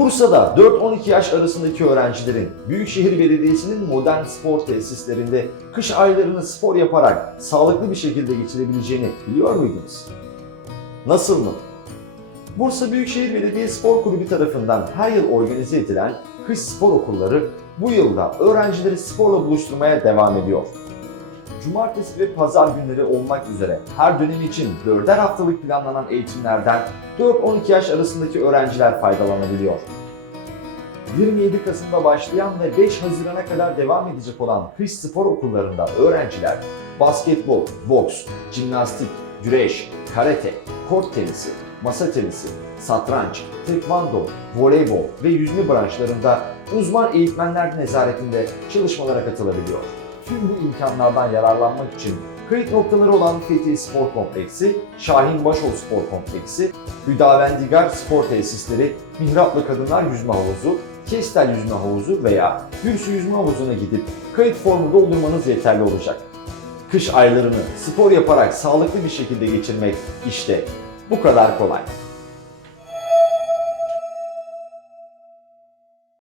Bursa'da 4-12 yaş arasındaki öğrencilerin Büyükşehir Belediyesi'nin modern spor tesislerinde kış aylarını spor yaparak sağlıklı bir şekilde geçirebileceğini biliyor muydunuz? Nasıl mı? Bursa Büyükşehir Belediye Spor Kulübü tarafından her yıl organize edilen kış spor okulları bu yılda öğrencileri sporla buluşturmaya devam ediyor. Cumartesi ve pazar günleri olmak üzere her dönem için 4'er haftalık planlanan eğitimlerden 4-12 yaş arasındaki öğrenciler faydalanabiliyor. 27 Kasım'da başlayan ve 5 Haziran'a kadar devam edecek olan kış spor okullarında öğrenciler basketbol, boks, jimnastik, güreş, karate, kort tenisi, masa tenisi, satranç, tekvando, voleybol ve yüzme branşlarında uzman eğitmenler nezaretinde çalışmalara katılabiliyor. Tüm bu imkanlardan yararlanmak için kayıt noktaları olan Fethi Spor Kompleksi, Şahin Başol Spor Kompleksi, Hüdavendigar Spor Tesisleri, Mihraplı Kadınlar Yüzme Havuzu, Kestel Yüzme Havuzu veya Gürsü Yüzme Havuzu'na gidip kayıt formu doldurmanız yeterli olacak. Kış aylarını spor yaparak sağlıklı bir şekilde geçirmek işte bu kadar kolay.